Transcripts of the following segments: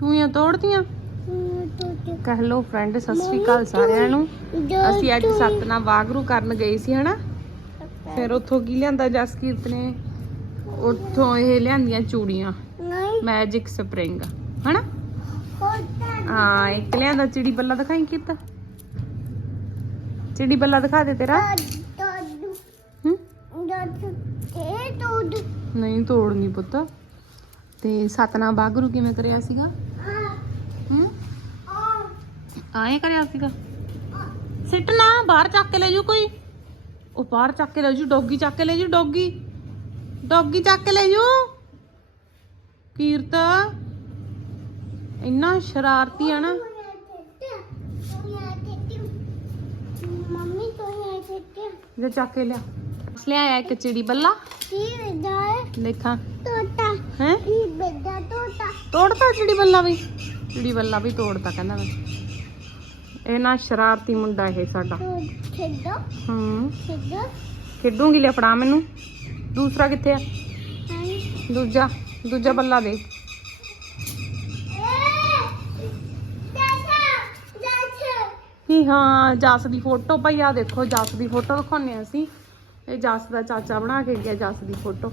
ਚੂਹੀਆਂ ਤੋੜਤੀਆਂ? ਕਹਿ ਲੋ ਫਰੈਂਡ ਸਤਿ ਸ੍ਰੀ ਅਕਾਲ ਸਾਰਿਆਂ ਨੂੰ। ਅਸੀਂ ਅੱਜ ਸਤਨਾ ਵਾਗਰੂ ਕਰਨ ਗਏ ਸੀ, ਹਨਾ? ਫਿਰ ਉੱਥੋਂ ਕੀ ਲਿਆਂਦਾ ਜਸਕੀਰਤ ਨੇ? ਉੱਥੋਂ ਇਹ ਲਿਆਂਦੀਆਂ ਚੂੜੀਆਂ ਮੈਜਿਕ ਸਪਰਿੰਗ ਹਨਾ? ਹਾਂ, ਇੱਕ ਲਿਆਂਦਾ, ਚਿੜੀ ਬੱਲਾ ਦਿਖਾਈ ਕੀਤਾ? ਚਿੜੀ ਬੱਲਾ ਦਿਖਾ ਦੇ ਤੇਰਾ। ਨਹੀਂ ਤੋੜ ਨਹੀਂ ਪੁੱਤ। ਤੇ ਸਤਨਾਮ ਵਾਗਰੂ ਕਿਵੇਂ ਕਰਿਆ ਸੀਗਾ? ਆਏ ਕਰਿਆ ਸੀਗਾ ਸਿੱਟ ਨਾ ਬਾਹਰ ਚੱਕ ਕੇ ਲੈ ਜੂ ਕੋਈ ਉਹ ਬਾਹਰ ਚੱਕ ਕੇ ਲੈ ਜੂ ਡੌਗੀ ਚੱਕ ਕੇ ਲੈ ਜੂ ਡੌਗੀ ਡੌਗੀ ਚੱਕ ਕੇ ਲੈ ਜੂ ਕੀਰਤ ਇੰਨਾ ਸ਼ਰਾਰਤੀ ਆ ਨਾ ਮੰਮੀ ਤੋਂ ਇਹ ਸਿੱਟਿਆ ਜੇ ਚੱਕ ਕੇ ਲਿਆ ਲਿਆਇਆ ਇੱਕ ਚਿੜੀ ਬੱਲਾ ਕੀ ਬੇਦਾ ਹੈ ਦੇਖਾਂ ਤੋਤਾ ਹੈ ਕੀ ਬੇਦਾ ਤੋਤਾ ਤੋੜਤਾ ਚਿੜੀ ਬੱਲਾ ਵੀ ਚਿੜੀ ਬੱਲਾ ਵੀ ਤੋੜਤਾ ਕਹਿੰਦਾ ਮੈਂ। ਇਹ ਨਾ ਸ਼ਰਾਰਤੀ ਮੁੰਡਾ ਇਹ ਸਾਡਾ। ਖੇਡੋ। ਹੂੰ। ਖੇਡੋ। ਖੇਡੂਗੀ ਲੈ ਫੜਾ ਮੈਨੂੰ। ਦੂਸਰਾ ਕਿੱਥੇ ਆ? ਦੂਜਾ ਦੂਜਾ ਬੱਲਾ ਦੇ। ਹੀ ਹਾਂ ਜਸ ਦੀ ਫੋਟੋ ਭਾਈ ਆ ਦੇਖੋ ਜਸ ਦੀ ਫੋਟੋ ਦਿਖਾਉਂਦੇ ਹਾਂ ਅਸੀਂ। ਇਹ ਜਸ ਦਾ ਚਾਚਾ ਬਣਾ ਕੇ ਗਿਆ ਜਸ ਦੀ ਫੋਟੋ।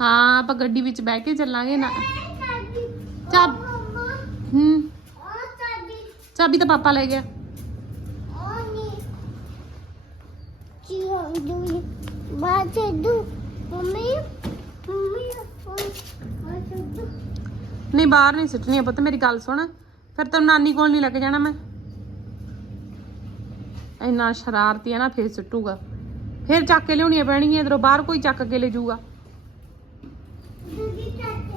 ਹਾਂ, ਆਪਾਂ ਗੱਡੀ ਵਿੱਚ ਬਹਿ ਕੇ ਚੱਲਾਂਗੇ ਨਾ। ਸਾਡੀ ਹੂੰ। ਚਾਬੀ ਤਾਂ ਪਾਪਾ ਲੈ ਗਿਆ। ਨਹੀਂ, ਬਾਹਰ ਨਹੀਂ ਸੁੱਟਣੀ ਪੁੱਤ, ਮੇਰੀ ਗੱਲ ਸੁਣ। ਫਿਰ ਤੈਨੂੰ ਨਾਨੀ ਕੋਲ ਨਹੀਂ ਲੈ ਕੇ ਜਾਣਾ ਮੈਂ। ਇੰਨਾ ਸ਼ਰਾਰਤੀ ਹੈ ਨਾ, ਫਿਰ ਸੁੱਟੂਗਾ। ਫਿਰ ਚੱਕ ਕੇ ਲਿਆਉਣੀਆਂ ਪੈਣਗੀਆਂ ਇਧਰੋਂ ਬਾਹਰ ਕੋਈ ਚੱਕ ਕੇ ਲੈ ਜਾਊਗਾ। Mm-hmm.